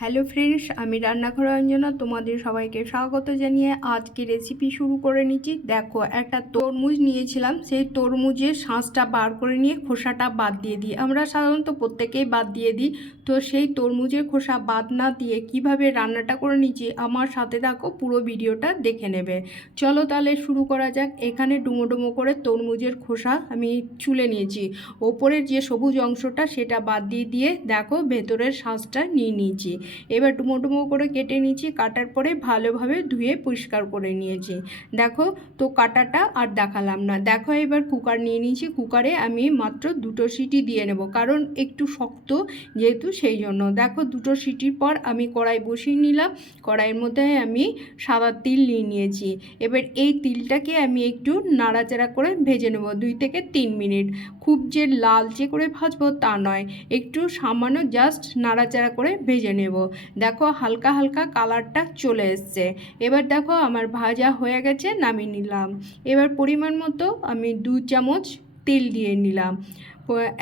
Hello friends, আমি রান্নাঘর অঞ্জনা, তোমাদের সবাইকে স্বাগত জানিয়ে আজকে রেসিপি শুরু করে নিচ্ছি। দেখো, একটা তরমুজ নিয়েছিলাম, সেই তরমুজের শাঁসটা বার করে নিয়ে খোসাটা বাদ দিয়ে দিই। আমরা সাধারণত প্রত্যেকেই বাদ দিয়ে দিই, তো সেই তরমুজের খোসা বাদ না দিয়ে কীভাবে রান্নাটা করে নিচ্ছি, আমার সাথে থাকো, পুরো ভিডিওটা দেখে নেবে। চলো তাহলে শুরু করা যাক। এখানে ডুমো ডুমো করে তরমুজের খোসা আমি চুলে নিয়েছি। ওপরের যে সবুজ অংশটা, সেটা বাদ দিয়ে দিয়ে, দেখো, ভেতরের শাঁসটা নিয়ে নিয়েছি। এবার ডুমো ডুমো করে কেটে নিয়েছি, কাটার পরে ভালোভাবে ধুয়ে পরিষ্কার করে নিয়েছি। দেখো, তো কাটাটা আর দেখালাম না। দেখো, এবার কুকার নিয়ে নিয়েছি। কুকারে আমি মাত্র দুটো সিটি দিয়ে নেব, কারণ একটু শক্ত যেহেতু সেই জন্য। দেখো, দুটো সিটির পর আমি কড়াই বসিয়ে নিলাম। কড়াইয়ের মধ্যে আমি সাদা তিল নিয়ে নিয়েছি। এবার এই তিলটাকে আমি একটু নাড়াচাড়া করে ভেজে নেব দুই থেকে তিন মিনিট। খুব যে লালচে করে ভাজবো তা নয়, একটু সামান্য জাস্ট নাড়াচাড়া করে ভেজে নেব। দেখো হালকা হালকা কালারটা চলে এসছে। এবার দেখো আমার ভাজা হয়ে গেছে, নামিয়ে নিলাম। এবার পরিমাণ মতো আমি দু চামচ তেল দিয়ে নিলাম।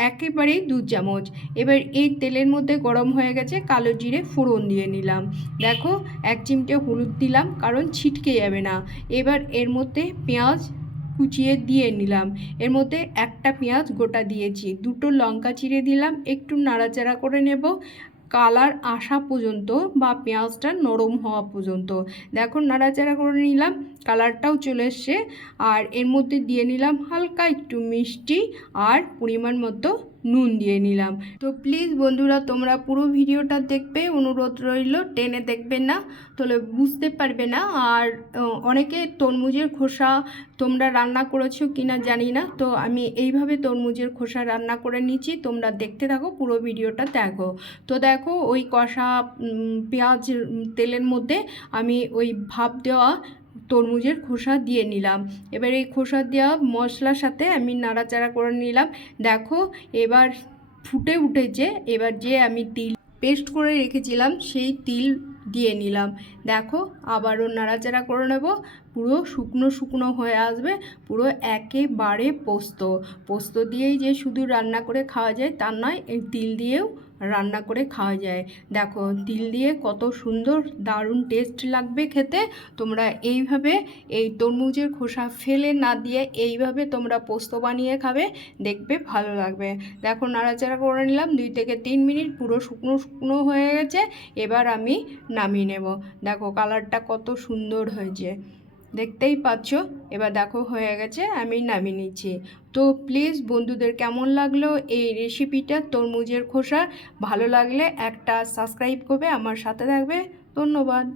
একেবারেই দু চামচ। এবার এই তেলের মধ্যে গরম হয়ে গেছে কালো জিরে ফোড়ন দিয়ে নিলাম। দেখো এক চিমটে হলুদ দিলাম, কারণ ছিটকে যাবে না। এবার এর মধ্যে পেঁয়াজ কুচিয়ে দিয়ে নিলাম। এর মধ্যে একটা পেঁয়াজ গোটা দিয়েছি। দুটো লঙ্কা চিড়ে দিলাম, একটু নাড়াচাড়া করে নেব। কালার আসা পর্যন্ত বা পেঁয়াজটা নরম হওয়া পর্যন্ত। দেখো নাড়াচাড়া করে নিলাম, কালারটাও চলে এসছে। আর এর মধ্যে দিয়ে নিলাম হালকা একটু মিষ্টি আর পরিমাণ মতো নুন দিয়ে নিলাম। তো প্লিজ বন্ধুরা, তোমরা পুরো ভিডিওটা দেখবে, অনুরোধ রইল, টেনে দেখবে না, তাহলে বুঝতে পারবে না। আর অনেকে তরমুজের খোসা তোমরা রান্না করেছ কিনা জানি না, তো আমি এইভাবে তরমুজের খোসা রান্না করে নিচ্ছি। তোমরা দেখতে থাকো, পুরো ভিডিওটা দেখো। তো দেখো, ওই কষা পেঁয়াজ তেলের মধ্যে আমি ওই ভাপ দেওয়া তরমুজের খোসা দিয়ে নিলাম। এবার এই খোসা দেওয়া মশলার সাথে আমি নাড়াচাড়া করে নিলাম। দেখো, এবার ফুটে উঠেছে। এবার যে আমি তিল পেস্ট করে রেখেছিলাম, সেই তিল দিয়ে নিলাম। দেখো, আবারও নাড়াচাড়া করে নেব। পুরো শুকনো শুকনো হয়ে আসবে। পুরো একেবারে পোস্ত। পোস্ত দিয়েই যে শুধু রান্না করে খাওয়া যায় তা নয়, এই তিল দিয়েও রান্না করে খাওয়া যায়। দেখো, তিল দিয়ে কত সুন্দর দারুণ টেস্ট লাগবে খেতে। তোমরা এইভাবে এই তরমুজের খোসা ফেলে না দিয়ে এইভাবে তোমরা পোস্ত বানিয়ে খাবে, দেখবে ভালো লাগবে। দেখো, নাড়াচাড়া করে নিলাম, দুই থেকে তিন মিনিট পুরো শুকনো শুকনো হয়ে গেছে। এবার আমি নামিয়ে নেব। দেখো কালারটা কত সুন্দর হয়েছে। দেখতেই পাচ্ছ? এবার দেখো হয়ে গেছে, আমি নামিয়ে নিচ্ছি। তো প্লিজ বন্ধুদের কেমন লাগল এই রেসিপিটা তরমুজের খোসা ভালো লাগলে একটা সাবস্ক্রাইব করবে, আমার সাথে থাকবে। ধন্যবাদ।